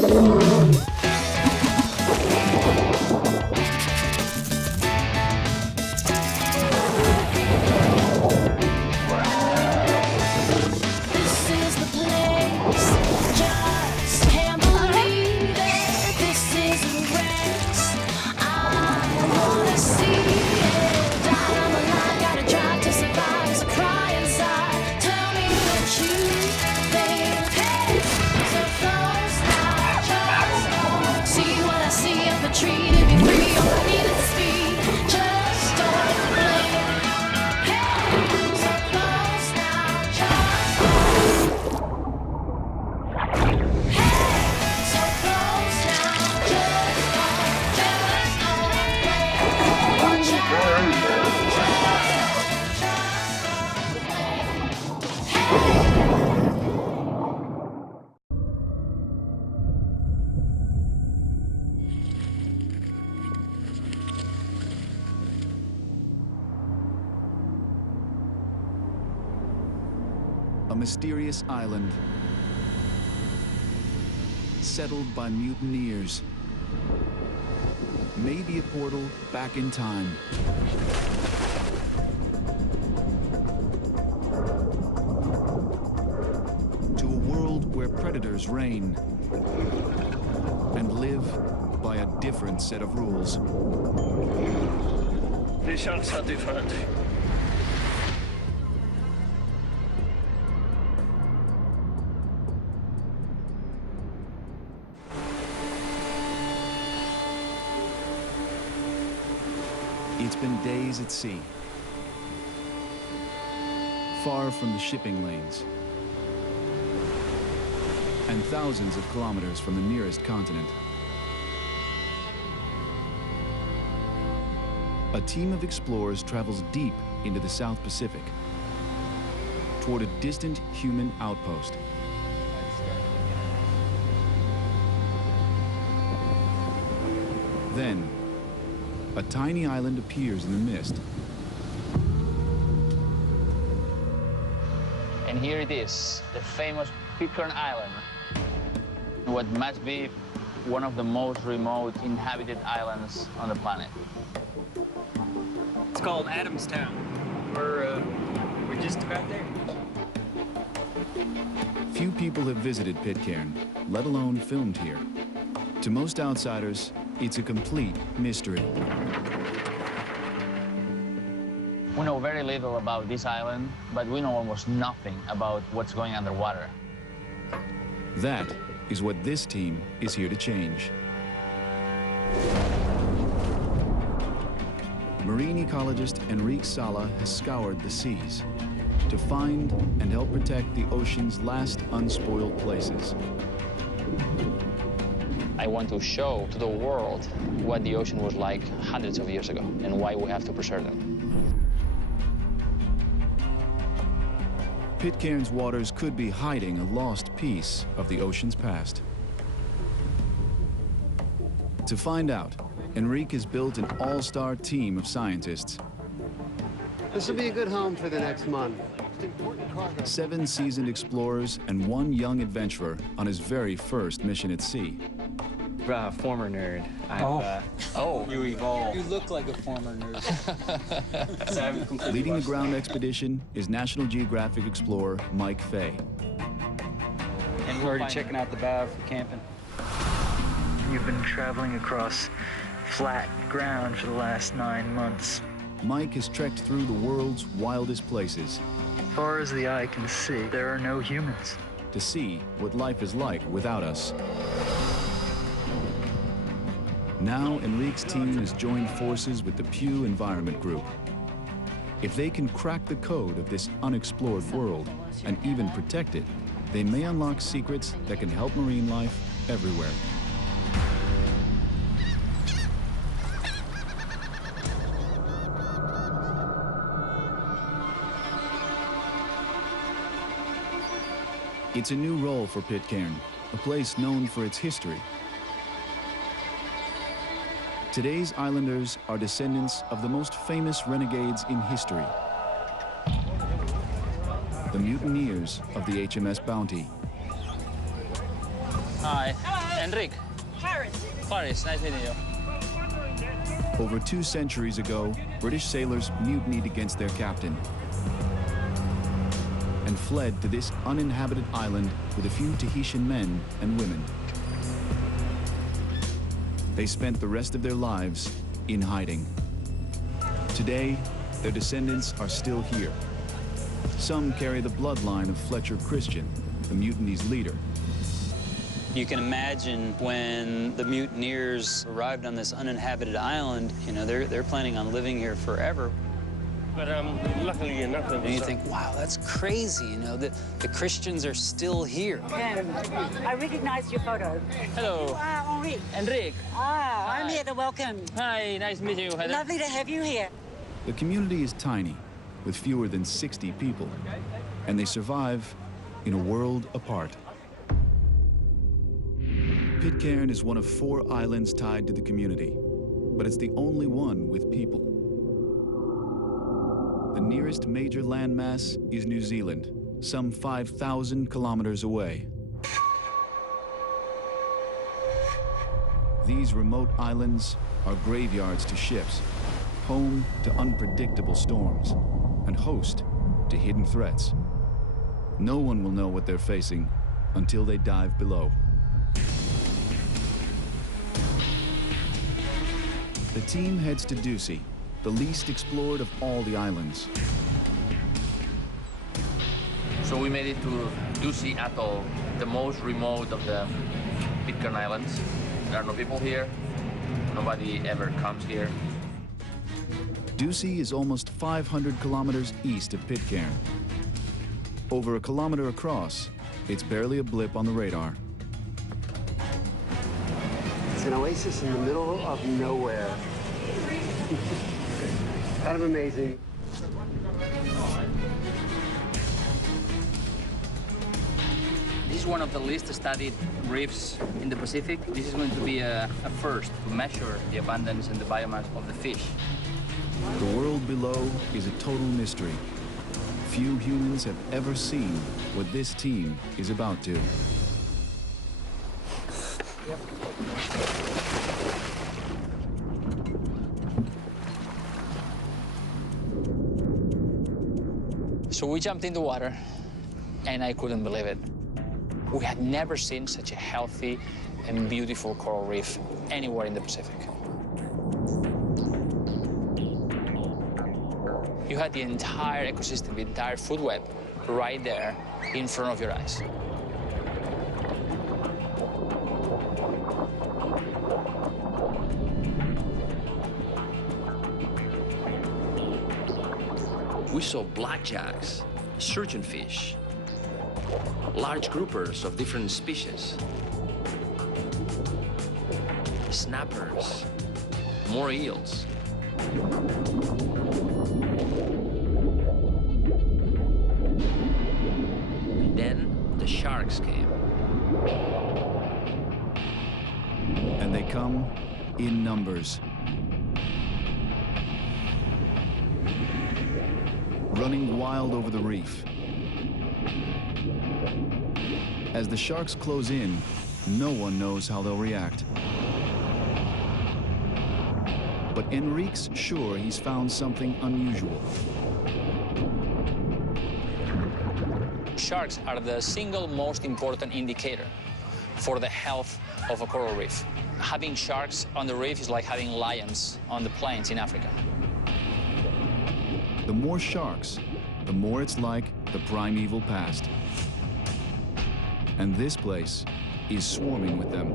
A mysterious island settled by mutineers. Maybe a portal back in time. To a world where predators reign and live by a different set of rules. Det känns att det är förändring. It's been days at sea, far from the shipping lanes, and thousands of kilometers from the nearest continent. A team of explorers travels deep into the South Pacific, toward a distant human outpost. Then, a tiny island appears in the mist. And here it is, the famous Pitcairn Island. What must be one of the most remote inhabited islands on the planet. It's called Adamstown. We're just about there. Few people have visited Pitcairn, let alone filmed here. To most outsiders, it's a complete mystery. We know very little about this island, but we know almost nothing about what's going underwater. That is what this team is here to change. Marine ecologist Enrique Sala has scoured the seas to find and help protect the ocean's last unspoiled places. I want to show to the world what the ocean was like hundreds of years ago and why we have to preserve them. Pitcairn's waters could be hiding a lost piece of the ocean's past. To find out, Enrique has built an all-star team of scientists. This will be a good home for the next month. 7 seasoned explorers and 1 young adventurer on his very first mission at sea. Former nerd. You evolved. You look like a former nerd. So Leading the ground expedition is National Geographic explorer Mike Fay. And we're already checking out the bow for camping. You've been traveling across flat ground for the last 9 months. Mike has trekked through the world's wildest places. As far as the eye can see, there are no humans. To see what life is like without us. Now, Enrique's team has joined forces with the Pew Environment Group. If they can crack the code of this unexplored world and even protect it, they may unlock secrets that can help marine life everywhere. It's a new role for Pitcairn, a place known for its history. Today's islanders are descendants of the most famous renegades in history. The mutineers of the HMS Bounty. Hi. Enrique. Clarice, nice meeting you. Over 2 centuries ago, British sailors mutinied against their captain and fled to this uninhabited island with a few Tahitian men and women. They spent the rest of their lives in hiding. Today, their descendants are still here. Some carry the bloodline of Fletcher Christian, the mutiny's leader. You can imagine when the mutineers arrived on this uninhabited island, you know, they're planning on living here forever. But luckily enough, And you think, wow, that's crazy, you know, the Christians are still here. I recognized your photo. Hello. You are Henri. Enrique. Ah, I'm here to welcome. Hi, nice meeting you, Heather. Lovely to have you here. The community is tiny, with fewer than 60 people, and they survive in a world apart. Pitcairn is one of 4 islands tied to the community, but it's the only one with people. The nearest major landmass is New Zealand, some 5,000 kilometers away. These remote islands are graveyards to ships, home to unpredictable storms, and host to hidden threats. No one will know what they're facing until they dive below. The team heads to Ducie, the least explored of all the islands. So we made it to Ducie Atoll, the most remote of the Pitcairn Islands. There are no people here. Nobody ever comes here. Ducie is almost 500 kilometers east of Pitcairn. Over a kilometer across, it's barely a blip on the radar. It's an oasis in the middle of nowhere. Kind of amazing. This is one of the least studied reefs in the Pacific. This is going to be a first to measure the abundance and the biomass of the fish. The world below is a total mystery. Few humans have ever seen what this team is about to. So we jumped in the water, and I couldn't believe it. We had never seen such a healthy and beautiful coral reef anywhere in the Pacific. You had the entire ecosystem, the entire food web, right there in front of your eyes. We saw blackjacks, surgeonfish, large groupers of different species, snappers, more eels. And then the sharks came. And they come in numbers. Running wild over the reef. As the sharks close in, no one knows how they'll react. But Enrique's sure he's found something unusual. Sharks are the single most important indicator for the health of a coral reef. Having sharks on the reef is like having lions on the plains in Africa. The more sharks, the more it's like the primeval past. And this place is swarming with them.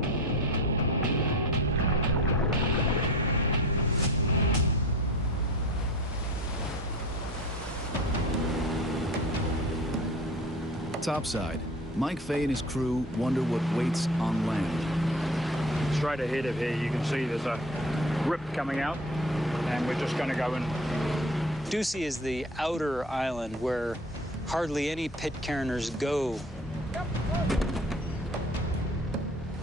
Topside, Mike Fay and his crew wonder what waits on land. Straight ahead of here, you can see there's a rip coming out, and we're just going to go in. Ducie is the outer island where hardly any Pitcairners go.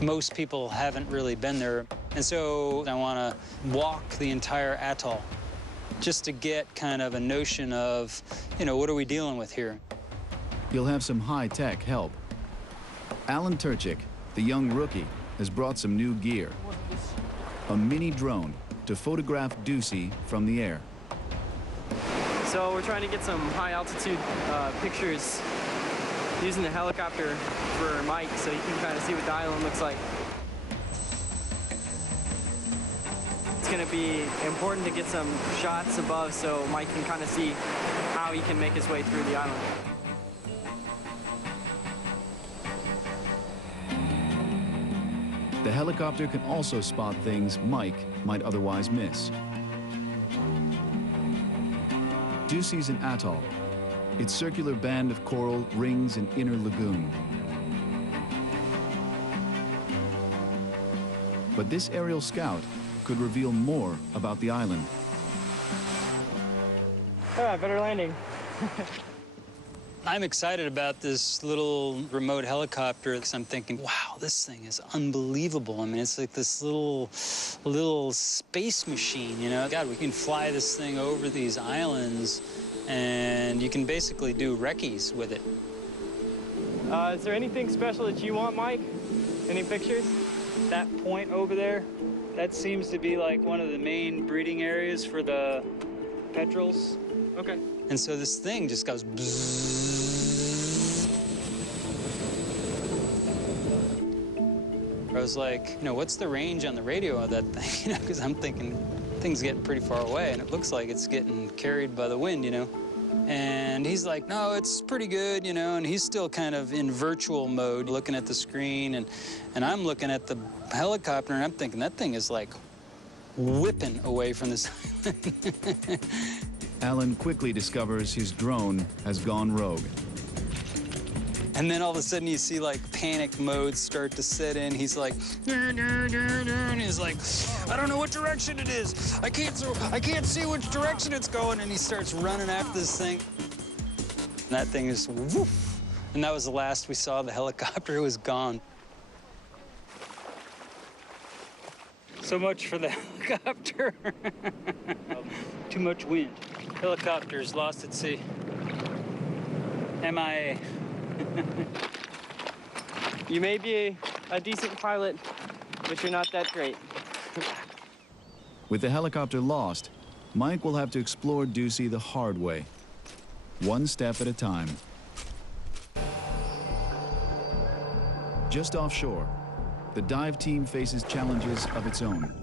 Most people haven't really been there, and so I want to walk the entire atoll just to get kind of a notion of, you know, what are we dealing with here? You'll have some high-tech help. Alan Turchik, the young rookie, has brought some new gear. A mini drone to photograph Ducey from the air. So we're trying to get some high altitude pictures using the helicopter for Mike so he can kind of see what the island looks like. It's going to be important to get some shots above so Mike can kind of see how he can make his way through the island. The helicopter can also spot things Mike might otherwise miss. Ducey's an atoll. Its circular band of coral rings an inner lagoon. But this aerial scout could reveal more about the island. Ah, better landing. I'm excited about this little remote helicopter because I'm thinking, wow, this thing is unbelievable. I mean, it's like this little space machine, you know? God, we can fly this thing over these islands and you can basically do recce's with it. Is there anything special that you want, Mike? Any pictures? That point over there, that seems to be like one of the main breeding areas for the petrels. Okay. And so this thing just goes bzzz. I was like, you know, what's the range on the radio of that thing? You know, because I'm thinking things getting pretty far away, and it looks like it's getting carried by the wind, you know. And he's like, no, it's pretty good, you know, and he's still kind of in virtual mode, looking at the screen, and I'm looking at the helicopter, and I'm thinking that thing is like whipping away from this island. Alan quickly discovers his drone has gone rogue. And then all of a sudden you see like panic mode start to set in. He's like, and he's like, I don't know what direction it is. I can't see which direction it's going. And he starts running after this thing. And that thing is woof. And that was the last we saw of the helicopter. It was gone. So much for the helicopter. Too much wind. Helicopter's lost at sea. MIA. You may be a decent pilot, but you're not that great. With the helicopter lost, Mike will have to explore Ducey the hard way, one step at a time. Just offshore, the dive team faces challenges of its own.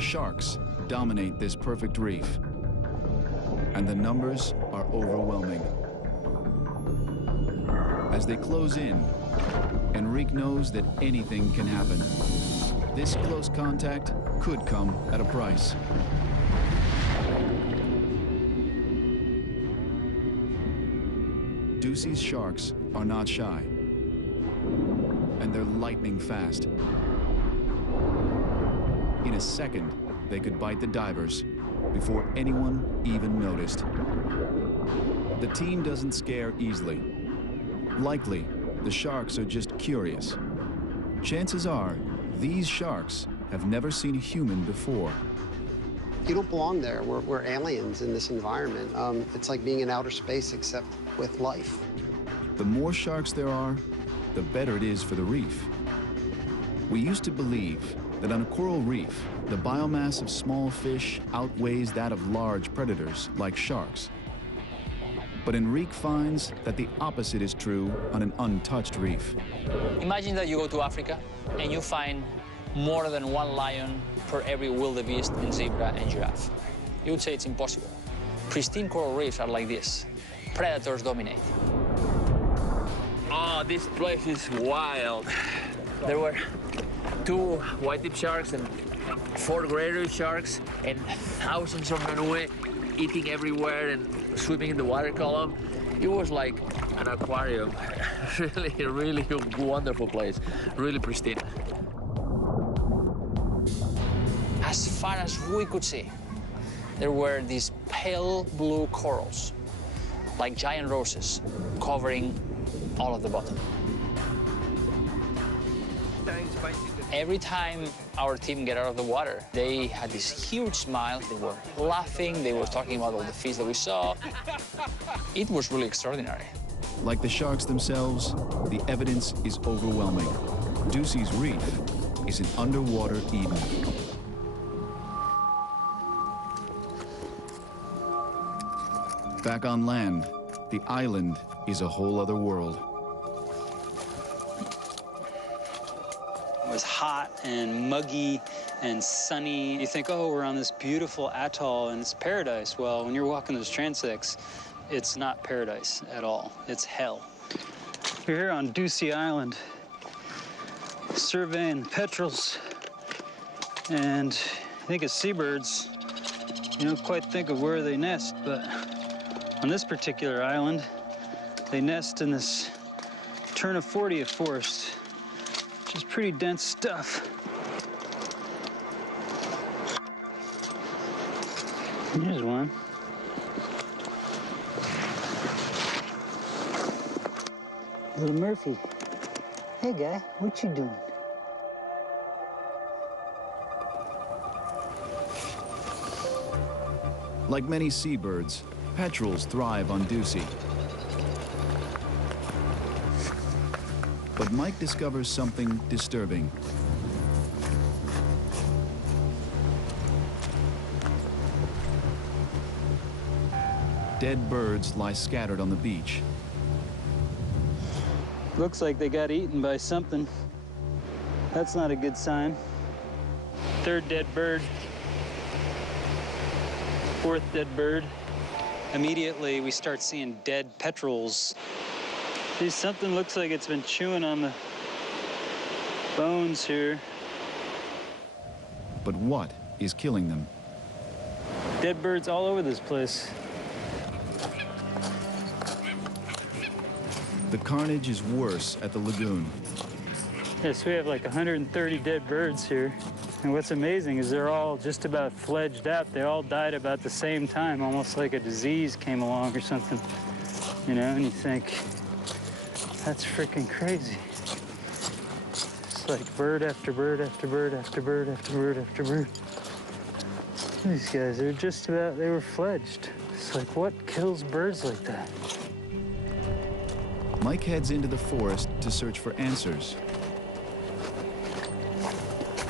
Sharks dominate this perfect reef, and the numbers are overwhelming. As they close in, Enrique knows that anything can happen. This close contact could come at a price. Ducey's sharks are not shy, and they're lightning fast. In a second, they could bite the divers before anyone even noticed. The team doesn't scare easily. Likely, the sharks are just curious. Chances are, these sharks have never seen a human before. You don't belong there. We're aliens in this environment. It's like being in outer space, except with life. The more sharks there are, the better it is for the reef. We used to believe that on a coral reef, the biomass of small fish outweighs that of large predators like sharks. But Enrique finds that the opposite is true on an untouched reef. Imagine that you go to Africa and you find more than one lion per every wildebeest and zebra and giraffe. You would say it's impossible. Pristine coral reefs are like this. Predators dominate. Oh, this place is wild. There were 2 white-tip sharks and 4 greater sharks and thousands of Manue eating everywhere and swimming in the water column. It was like an aquarium. really wonderful place. Really pristine. As far as we could see, there were these pale blue corals, like giant roses, covering all of the bottom. Every time our team get out of the water, they had this huge smile. They were laughing. They were talking about all the fish that we saw. It was really extraordinary. Like the sharks themselves, the evidence is overwhelming. Ducey's Reef is an underwater Eden. Back on land, the island is a whole other world. It was hot and muggy and sunny. You think, oh, we're on this beautiful atoll and it's paradise. Well, when you're walking those transects, it's not paradise at all. It's hell. We're here on Ducey Island, surveying petrels and I think of seabirds. You don't quite think of where they nest, but on this particular island, they nest in this Turnifordia forest, which is pretty dense stuff. Here's one. Little Murphy. Hey, guy, what you doing? Like many seabirds, petrels thrive on Ducey. But Mike discovers something disturbing. Dead birds lie scattered on the beach. Looks like they got eaten by something. That's not a good sign. Third dead bird. Fourth dead bird. Immediately, we start seeing dead petrels. See, something looks like it's been chewing on the bones here. But what is killing them? Dead birds all over this place. The carnage is worse at the lagoon. Yes, we have like 130 dead birds here. And what's amazing is they're all just about fledged out. They all died about the same time, almost like a disease came along or something. You know, and you think, that's freaking crazy. It's like bird after bird after bird after bird after bird after bird. These guys, they're just about, they were fledged. It's like, what kills birds like that? Mike heads into the forest to search for answers.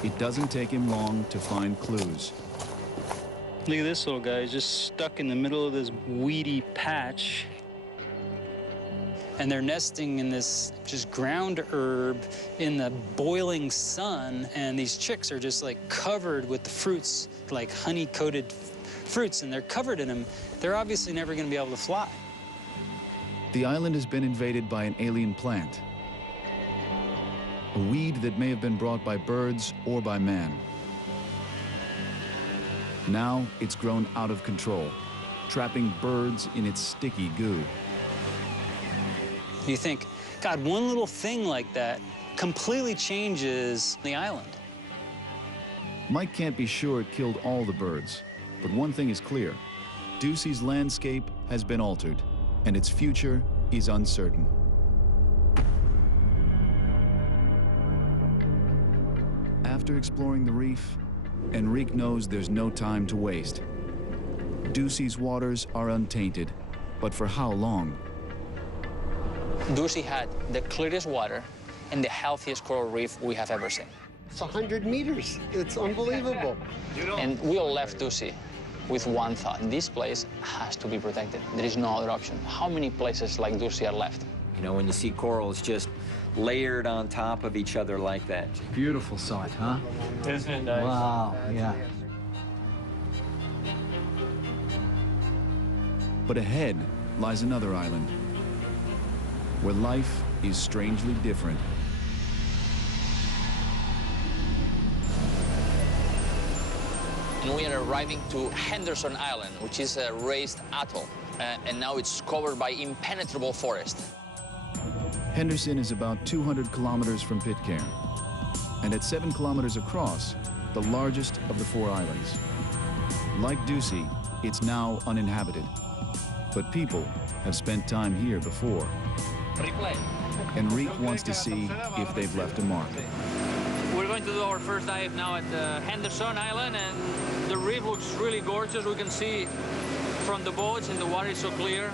It doesn't take him long to find clues. Look at this little guy. He's just stuck in the middle of this weedy patch. And they're nesting in this just ground herb in the boiling sun. And these chicks are just like covered with the fruits, like honey-coated fruits, and they're covered in them. They're obviously never going to be able to fly. The island has been invaded by an alien plant. A weed that may have been brought by birds or by man. Now it's grown out of control, trapping birds in its sticky goo. You think, God, one little thing like that completely changes the island. Mike can't be sure it killed all the birds, but one thing is clear. Ducey's landscape has been altered, and its future is uncertain. After exploring the reef, Enrique knows there's no time to waste. Ducey's waters are untainted, but for how long? Ducey had the clearest water and the healthiest coral reef we have ever seen. It's 100 meters. It's unbelievable. And we all left Ducey with one thought. This place has to be protected. There is no other option. How many places like Ducey are left? You know, when you see corals just layered on top of each other like that. Beautiful sight, huh? Isn't it nice? Wow, yeah. But ahead lies another island, where life is strangely different. And we are arriving to Henderson Island, which is a raised atoll. And now it's covered by impenetrable forest. Henderson is about 200 kilometers from Pitcairn, and at 7 kilometers across, the largest of the 4 islands. Like Ducey, it's now uninhabited, but people have spent time here before. Replay. Enrique wants to see if they've left a mark. We're going to do our first dive now at Henderson Island, and the reef looks really gorgeous. We can see from the boats, and the water is so clear.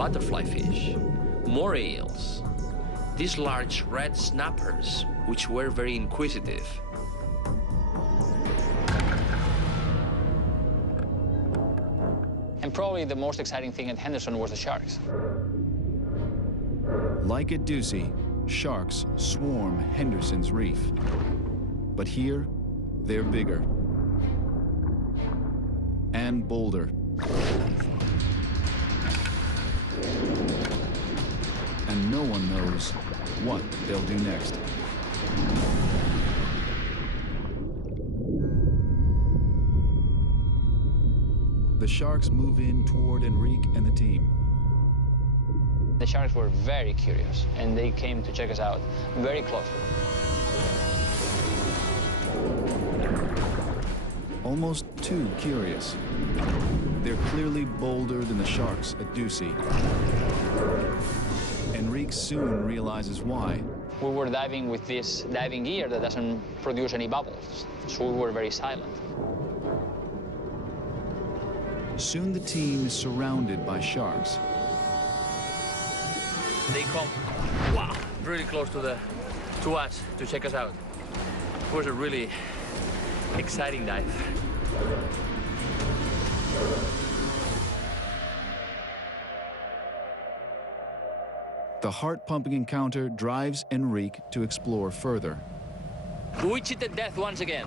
butterfly fish, more eels, these large red snappers, which were very inquisitive. And probably the most exciting thing at Henderson was the sharks. Like at Ducey, sharks swarm Henderson's reef. But here, they're bigger and bolder. And no one knows what they'll do next. The sharks move in toward Enrique and the team. The sharks were very curious, and they came to check us out very closely. Almost too curious. They're clearly bolder than the sharks at Ducey. Enrique soon realizes why. We were diving with this diving gear that doesn't produce any bubbles, so we were very silent. Soon the team is surrounded by sharks. They come, wow, really close to us to check us out. It was a really exciting dive. The heart-pumping encounter drives Enrique to explore further. We cheated death once again.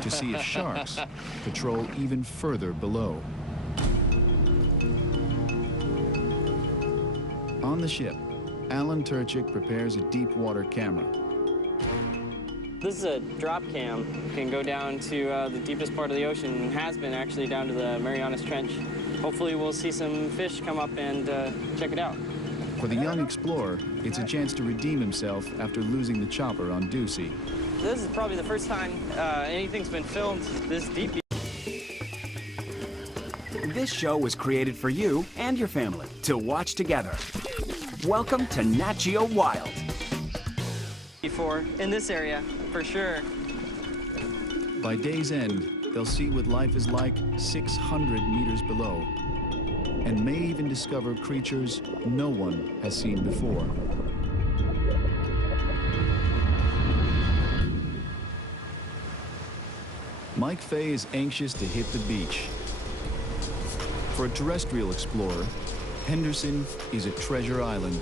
To see if sharks patrol even further below. On the ship, Alan Turchik prepares a deep water camera. This is a drop cam. It can go down to the deepest part of the ocean, and has been actually down to the Marianas Trench. Hopefully we'll see some fish come up and check it out. For the young explorer, it's a chance to redeem himself after losing the chopper on Ducey. This is probably the first time anything's been filmed this deep. This show was created for you and your family to watch together. Welcome to Nat Geo Wild. Before, in this area, for sure. By day's end, they'll see what life is like 600 meters below, and may even discover creatures no one has seen before. Mike Fay is anxious to hit the beach. For a terrestrial explorer, Henderson is a treasure island.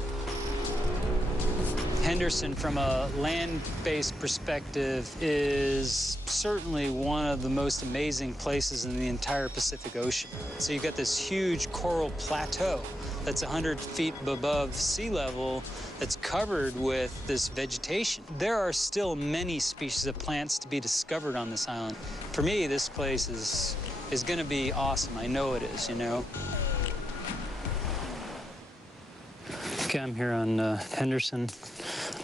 Henderson, from a land-based perspective, is certainly one of the most amazing places in the entire Pacific Ocean. So you've got this huge coral plateau that's 100 feet above sea level that's covered with this vegetation. There are still many species of plants to be discovered on this island. For me, this place is going to be awesome. I know it is, you know. Okay, I'm here on Henderson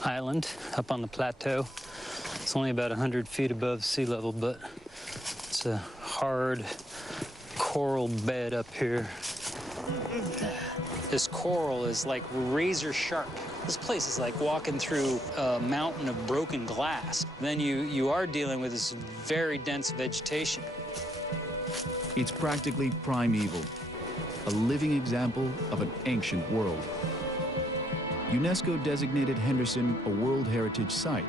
Island, up on the plateau. It's only about 100 feet above sea level, but it's a hard coral bed up here. This coral is like razor sharp. This place is like walking through a mountain of broken glass. Then you are dealing with this very dense vegetation. It's practically primeval, a living example of an ancient world. UNESCO designated Henderson a World Heritage Site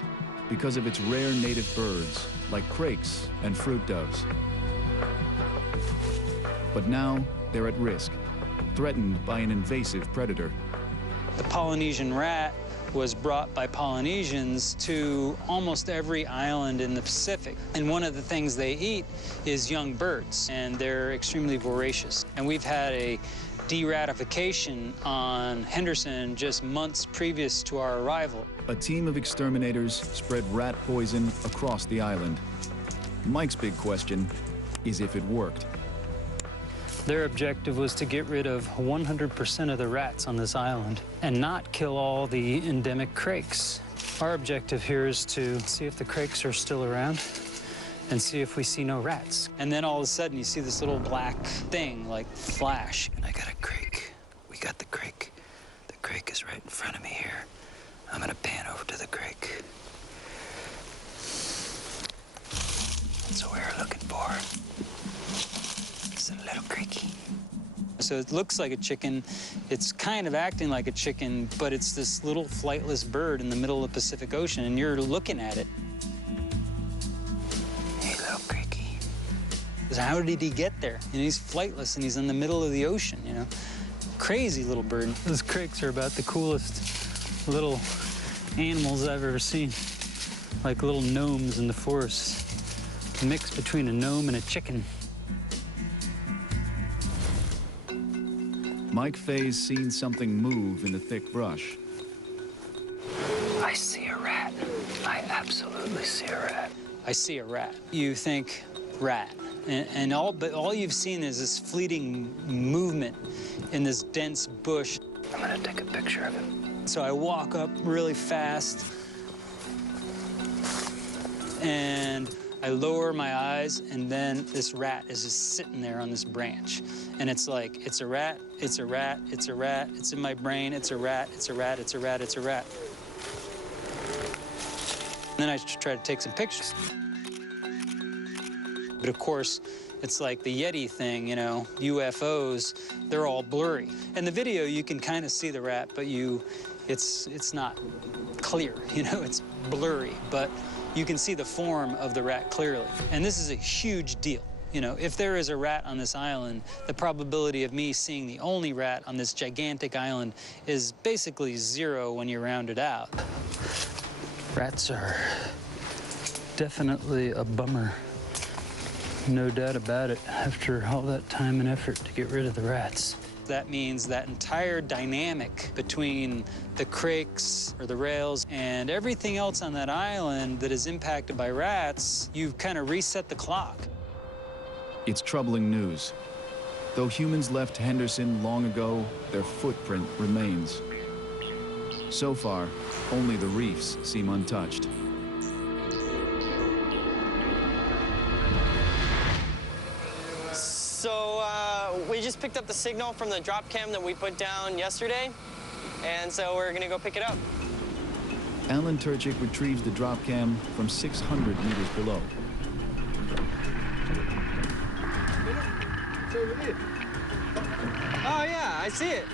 because of its rare native birds, like crakes and fruit doves. But now they're at risk, threatened by an invasive predator. The Polynesian rat was brought by Polynesians to almost every island in the Pacific. And one of the things they eat is young birds, and they're extremely voracious. And we've had a de-ratification on Henderson just months previous to our arrival. A team of exterminators spread rat poison across the island. Mike's big question is if it worked. Their objective was to get rid of 100% of the rats on this island and not kill all the endemic crakes. Our objective here is to see if the crakes are still around and see if we see no rats. And then all of a sudden you see this little black thing like flash. And I got a crake. We got the crake. The crake is right in front of me here. I'm gonna pan over to the crake. That's what we were looking for. It's a little creaky. So it looks like a chicken. It's kind of acting like a chicken, but it's this little flightless bird in the middle of the Pacific Ocean, and you're looking at it. Hey, little cricky. How did he get there? And he's flightless, and he's in the middle of the ocean, you know? Crazy little bird. Those cricks are about the coolest little animals I've ever seen. Like little gnomes in the forest. A mix between a gnome and a chicken. Mike Fay's seen something move in the thick brush. I see a rat. I absolutely see a rat. I see a rat. You think rat. But all you've seen is this fleeting movement in this dense bush. I'm gonna take a picture of him. So I walk up really fast, and I lower my eyes, and then this rat is just sitting there on this branch. And it's like, it's a rat, it's a rat, it's a rat, it's in my brain, it's a rat, it's a rat, it's a rat, it's a rat. And then I try to take some pictures. But of course, it's like the Yeti thing, you know, UFOs, they're all blurry. In the video, you can kind of see the rat, but it's not clear, you know, it's blurry, but you can see the form of the rat clearly. And this is a huge deal. You know, if there is a rat on this island, the probability of me seeing the only rat on this gigantic island is basically 0 when you round it out. Rats are definitely a bummer. No doubt about it, after all that time and effort to get rid of the rats. That means that entire dynamic between the crakes or the rails and everything else on that island that is impacted by rats, you've kind of reset the clock. It's troubling news. Though humans left Henderson long ago, their footprint remains. So far, only the reefs seem untouched. So we just picked up the signal from the drop cam that we put down yesterday, and so we're gonna go pick it up. Alan Turchik retrieves the drop cam from 600 meters below. Oh yeah, I see it.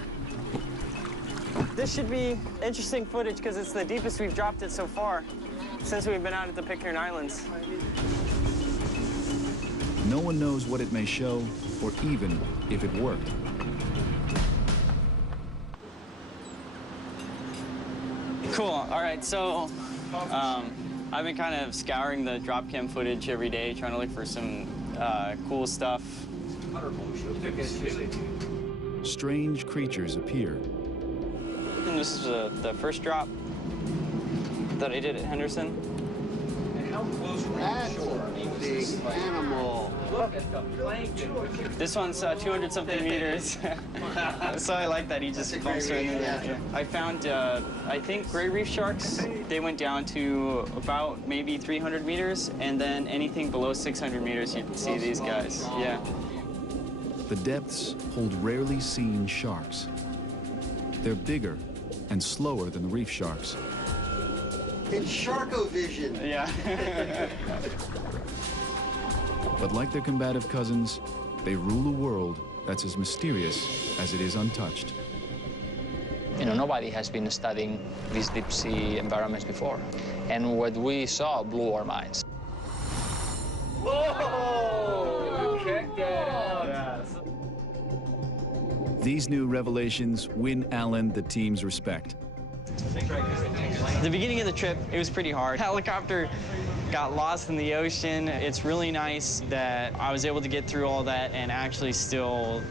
This should be interesting footage because it's the deepest we've dropped it so far since we've been out at the Pitcairn Islands. No one knows what it may show, or even if it worked. Cool. All right, so I've been kind of scouring the drop cam footage every day, trying to look for some cool stuff. Strange creatures appear. And this is the first drop that I did at Henderson. That's a big animal. This one's 200-something meters. So I like that he just bumps right in there. Yeah. I found, I think, gray reef sharks. They went down to about maybe 300 meters, and then anything below 600 meters, you can see these guys. Yeah. The depths hold rarely seen sharks. They're bigger and slower than the reef sharks. It's Sharko-vision. Yeah. But like their combative cousins, they rule a world that's as mysterious as it is untouched. You know, nobody has been studying these deep sea environments before. And what we saw blew our minds. Whoa! Check that out. Yes. These new revelations win Alan the team's respect. The beginning of the trip, it was pretty hard. Helicopter got lost in the ocean. It's really nice that I was able to get through all that and actually still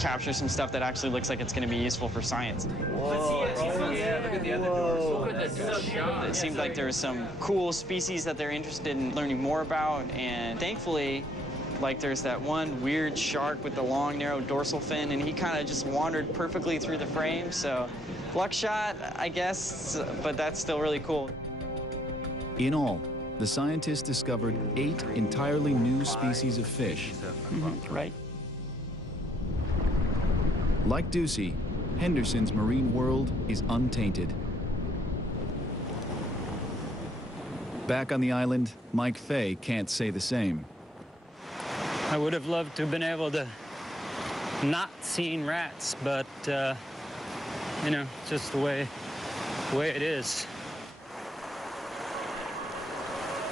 capture some stuff that actually looks like it's going to be useful for science. Whoa. Yeah, look at the other doors. Look at that shot. It seemed like there was some cool species that they're interested in learning more about, and thankfully, like there's that one weird shark with the long, narrow dorsal fin, and he kind of just wandered perfectly through the frame, so luck shot, I guess, but that's still really cool. In all, the scientists discovered 8 entirely new species of fish. Right. Like Ducey, Henderson's marine world is untainted. Back on the island, Mike Fay can't say the same. I would have loved to have been able to not seen rats, but you know, just the way it is.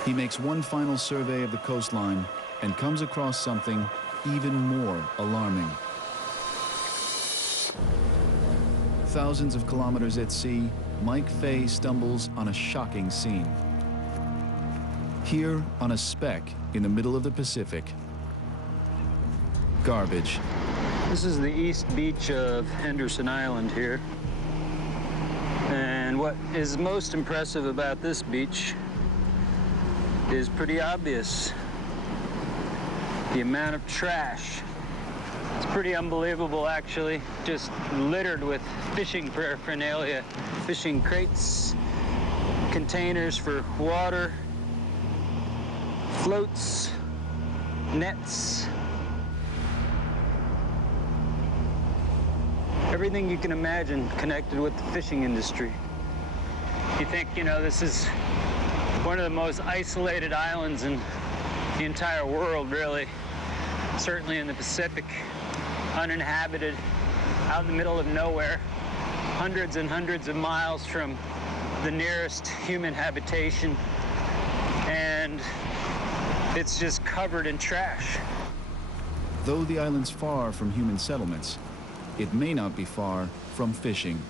He makes one final survey of the coastline and comes across something even more alarming. Thousands of kilometers at sea, Mike Fay stumbles on a shocking scene. Here on a speck in the middle of the Pacific, garbage. This is the east beach of Henderson Island here. And what is most impressive about this beach is pretty obvious. The amount of trash. It's pretty unbelievable, actually. Just littered with fishing paraphernalia. Fishing crates, containers for water, floats, nets. Everything you can imagine connected with the fishing industry. You think, you know, this is one of the most isolated islands in the entire world, really. Certainly in the Pacific, uninhabited, out in the middle of nowhere, hundreds and hundreds of miles from the nearest human habitation, and it's just covered in trash. Though the island's far from human settlements, it may not be far from fishing.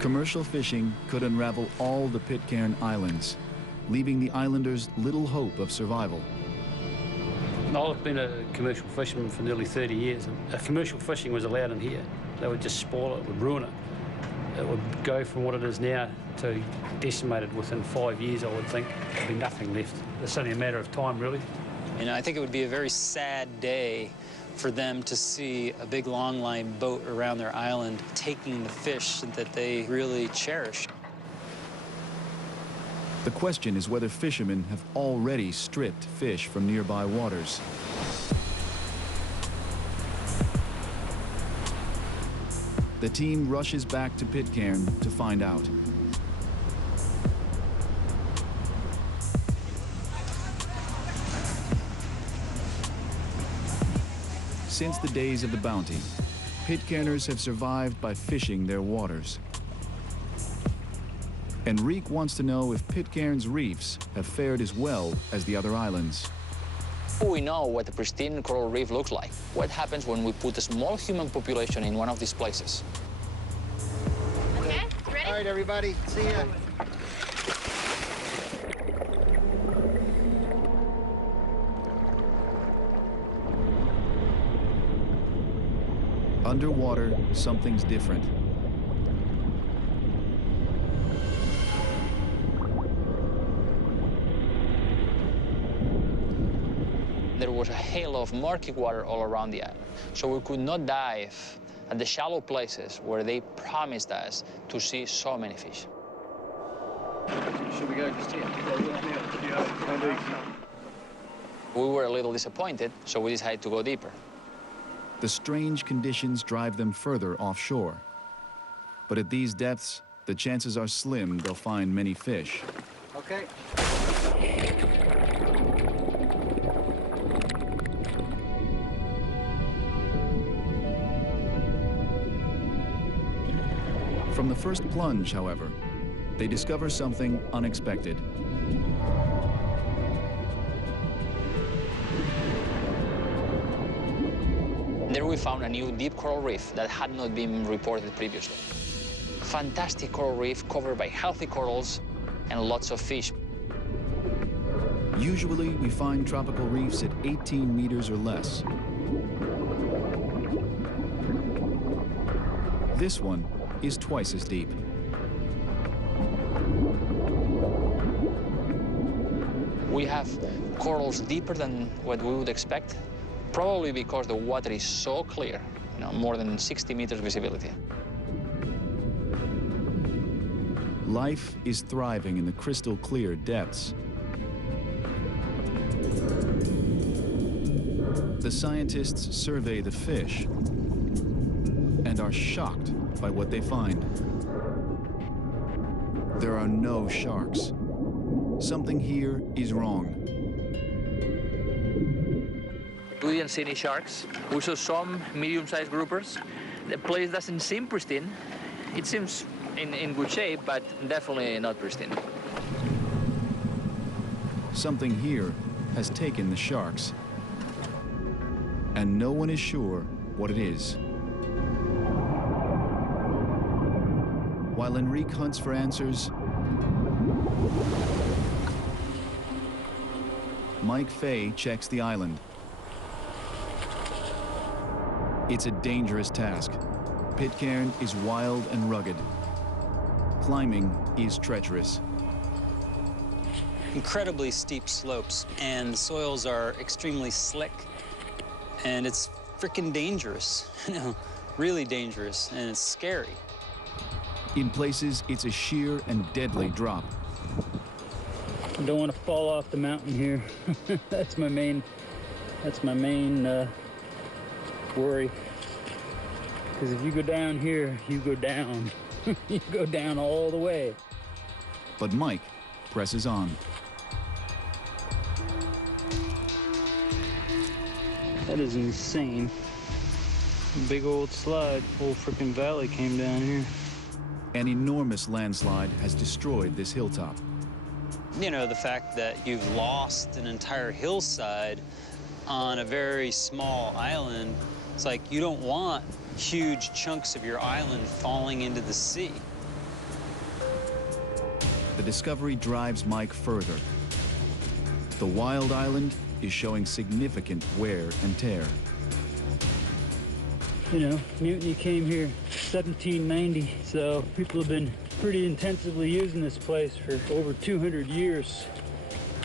Commercial fishing could unravel all the Pitcairn Islands, leaving the islanders little hope of survival. I've been a commercial fisherman for nearly 30 years, and if commercial fishing was allowed in here, they would just spoil it, it would ruin it. It would go from what it is now to decimated within 5 years, I would think. There'd be nothing left. It's only a matter of time, really. You know, I think it would be a very sad day for them to see a big long-line boat around their island taking the fish that they really cherish. The question is whether fishermen have already stripped fish from nearby waters. The team rushes back to Pitcairn to find out. Since the days of the bounty, Pitcairners have survived by fishing their waters. Enrique wants to know if Pitcairn's reefs have fared as well as the other islands. We know what a pristine coral reef looks like. What happens when we put a small human population in one of these places? Okay, ready? All right, everybody, see ya. Underwater, something's different. There was a hail of murky water all around the island, so we could not dive at the shallow places where they promised us to see so many fish. Should we go just here? We were a little disappointed, so we decided to go deeper. The strange conditions drive them further offshore. But at these depths, the chances are slim they'll find many fish. Okay. From the first plunge, however, they discover something unexpected. There we found a new deep coral reef that had not been reported previously. Fantastic coral reef covered by healthy corals and lots of fish. Usually, we find tropical reefs at 18 meters or less. This one is twice as deep. We have corals deeper than what we would expect, probably because the water is so clear, you know, more than 60 meters visibility. Life is thriving in the crystal clear depths. The scientists survey the fish and are shocked by what they find. There are no sharks. Something here is wrong. We didn't see any sharks. We saw some medium-sized groupers. The place doesn't seem pristine. It seems in good shape, but definitely not pristine. Something here has taken the sharks, and no one is sure what it is. While Enrique hunts for answers, Mike Fay checks the island. It's a dangerous task. Pitcairn is wild and rugged. Climbing is treacherous. Incredibly steep slopes, and the soils are extremely slick, and it's freaking dangerous, you know, really dangerous, and it's scary. In places, it's a sheer and deadly drop. I don't want to fall off the mountain here. That's my main worry. Because if you go down here, you go down. You go down all the way. But Mike presses on. That is insane. Big old slide, whole freaking valley came down here. An enormous landslide has destroyed this hilltop. You know, the fact that you've lost an entire hillside on a very small island, it's like you don't want huge chunks of your island falling into the sea. The discovery drives Mike further. The wild island is showing significant wear and tear. You know, Mutiny came here 1790, so people have been pretty intensively using this place for over 200 years.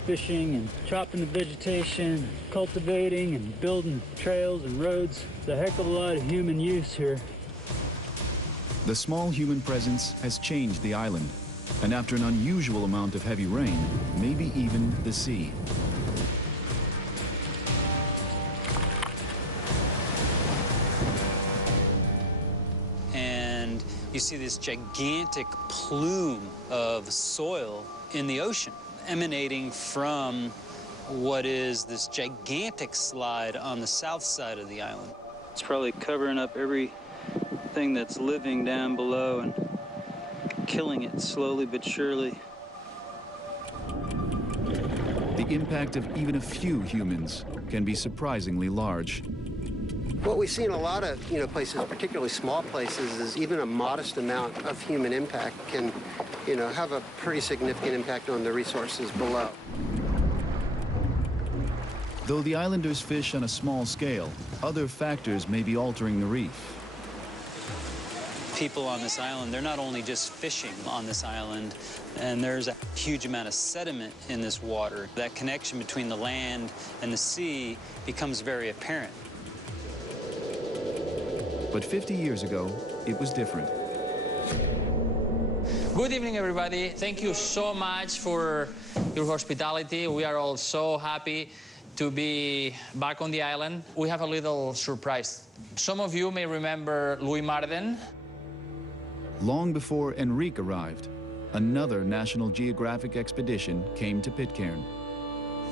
Fishing and chopping the vegetation, cultivating and building trails and roads. It's a heck of a lot of human use here. The small human presence has changed the island, and after an unusual amount of heavy rain, maybe even the sea. And you see this gigantic plume of soil in the ocean, emanating from what is this gigantic slide on the south side of the island. It's probably covering up everything that's living down below and killing it slowly but surely. The impact of even a few humans can be surprisingly large. What we see in a lot of places, particularly small places, is even a modest amount of human impact can have a pretty significant impact on the resources below. Though the islanders fish on a small scale, other factors may be altering the reef. People on this island, they're not only just fishing on this island, and there's a huge amount of sediment in this water. That connection between the land and the sea becomes very apparent. But 50 years ago, it was different. Good evening, everybody. Thank you so much for your hospitality. We are all so happy to be back on the island. We have a little surprise. Some of you may remember Louis Marden. Long before Enrique arrived, another National Geographic expedition came to Pitcairn.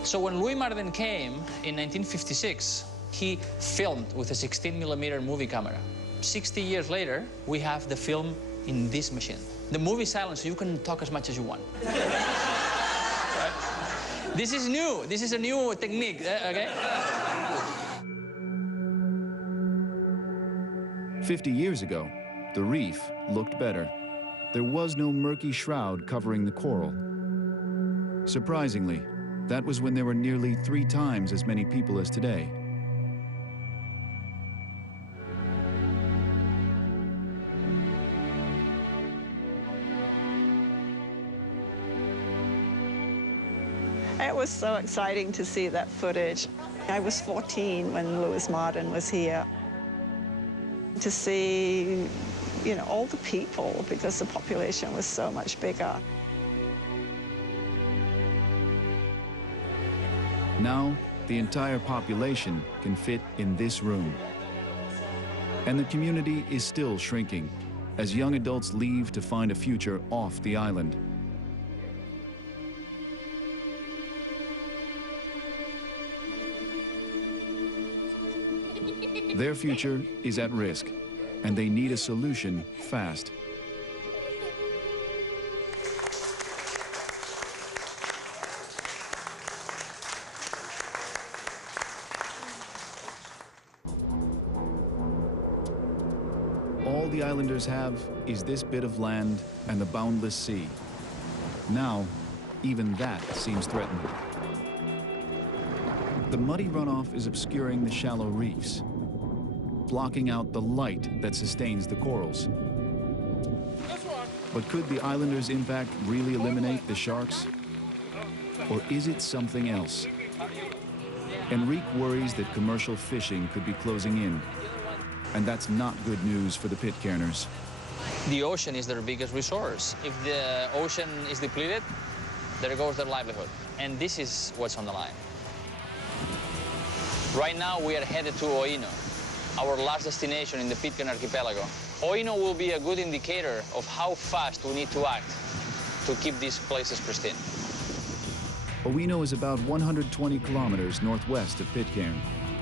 So when Louis Marden came in 1956, he filmed with a 16mm movie camera. 60 years later, we have the film in this machine. The movie is silent, so you can talk as much as you want. Right? This is new. This is a new technique, okay? 50 years ago, the reef looked better. There was no murky shroud covering the coral. Surprisingly, that was when there were nearly 3 times as many people as today. It was so exciting to see that footage. I was 14 when Louis Marden was here. To see, all the people, because the population was so much bigger. Now, the entire population can fit in this room. And the community is still shrinking as young adults leave to find a future off the island. Their future is at risk, and they need a solution fast. All the islanders have is this bit of land and the boundless sea. Now, even that seems threatened. The muddy runoff is obscuring the shallow reefs, blocking out the light that sustains the corals. But could the islanders' impact really eliminate the sharks? Or is it something else? Enrique worries that commercial fishing could be closing in, and that's not good news for the Pitcairners. The ocean is their biggest resource. If the ocean is depleted, there goes their livelihood. And this is what's on the line. Right now, we are headed to Oino, our last destination in the Pitcairn archipelago. Oino will be a good indicator of how fast we need to act to keep these places pristine. Oino is about 120 kilometers northwest of Pitcairn.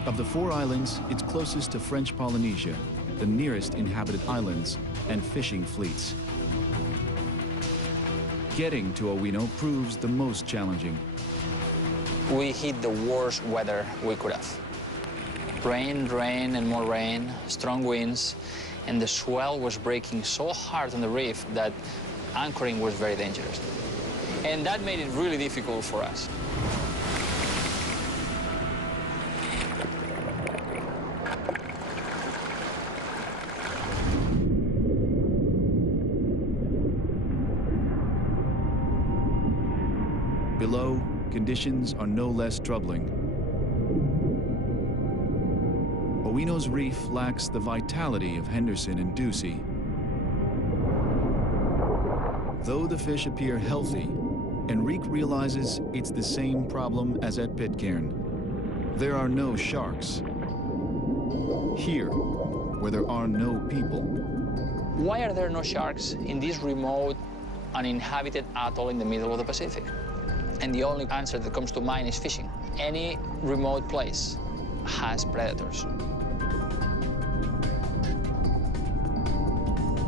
Of the 4 islands, it's closest to French Polynesia, the nearest inhabited islands and fishing fleets. Getting to Oino proves the most challenging. We hit the worst weather we could have. Rain, rain, and more rain, strong winds, and the swell was breaking so hard on the reef that anchoring was very dangerous. And that made it really difficult for us. Below, conditions are no less troubling. Oino's reef lacks the vitality of Henderson and Ducie. Though the fish appear healthy, Enrique realizes it's the same problem as at Pitcairn. There are no sharks. Here, where there are no people. Why are there no sharks in this remote, uninhabited atoll in the middle of the Pacific? And the only answer that comes to mind is fishing. Any remote place has predators.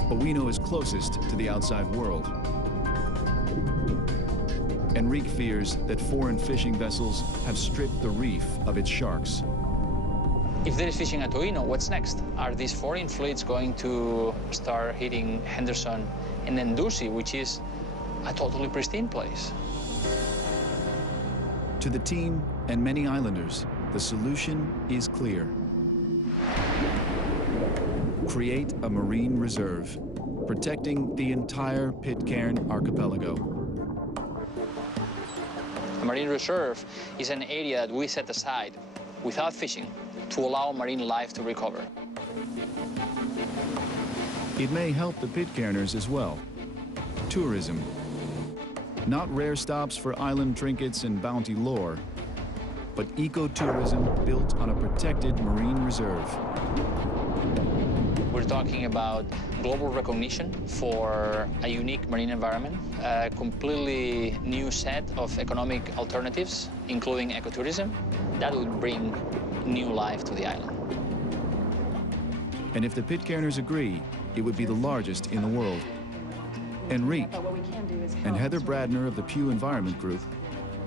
Oino is closest to the outside world. Enrique fears that foreign fishing vessels have stripped the reef of its sharks. If there is fishing at Oino, what's next? Are these foreign fleets going to start hitting Henderson and then Ducie, which is a totally pristine place? To the team and many islanders, the solution is clear. Create a marine reserve, protecting the entire Pitcairn archipelago. A marine reserve is an area that we set aside without fishing to allow marine life to recover. It may help the Pitcairners as well. Tourism. Not rare stops for island trinkets and bounty lore, but ecotourism built on a protected marine reserve. We're talking about global recognition for a unique marine environment, a completely new set of economic alternatives, including ecotourism, that would bring new life to the island. And if the Pitcairners agree, it would be the largest in the world. Enrique and Heather Bradner of the Pew Environment Group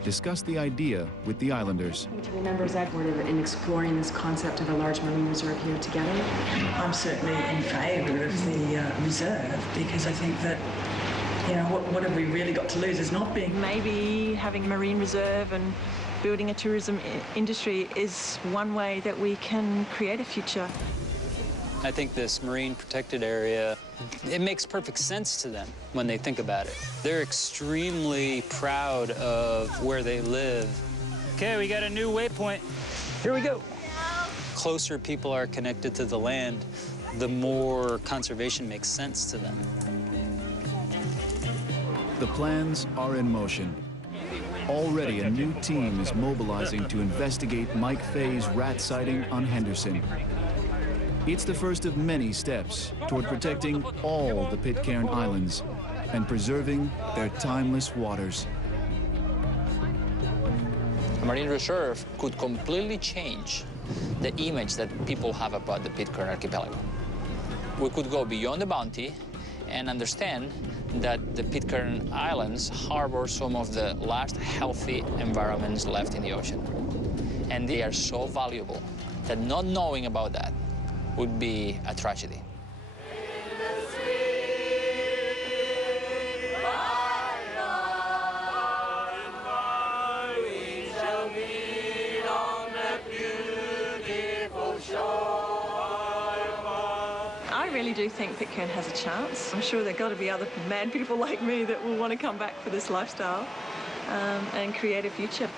discussed the idea with the islanders. To the members at board in exploring this concept of a large marine reserve here together. I'm certainly in favour of the reserve because I think that, you know, what have we really got to lose is not being... Maybe having a marine reserve and building a tourism industry is one way that we can create a future. I think this marine protected area, it makes perfect sense to them when they think about it. They're extremely proud of where they live. Okay, we got a new waypoint. Here we go. Closer people are connected to the land, the more conservation makes sense to them. The plans are in motion. Already a new team is mobilizing to investigate Mike Fay's rat sighting on Henderson. It's the first of many steps toward protecting all the Pitcairn Islands and preserving their timeless waters. A marine reserve could completely change the image that people have about the Pitcairn Archipelago. We could go beyond the bounty and understand that the Pitcairn Islands harbor some of the last healthy environments left in the ocean. And they are so valuable that not knowing about that would be a tragedy. I really do think Pitcairn has a chance. I'm sure there got to be other mad people like me that will want to come back for this lifestyle and create a future.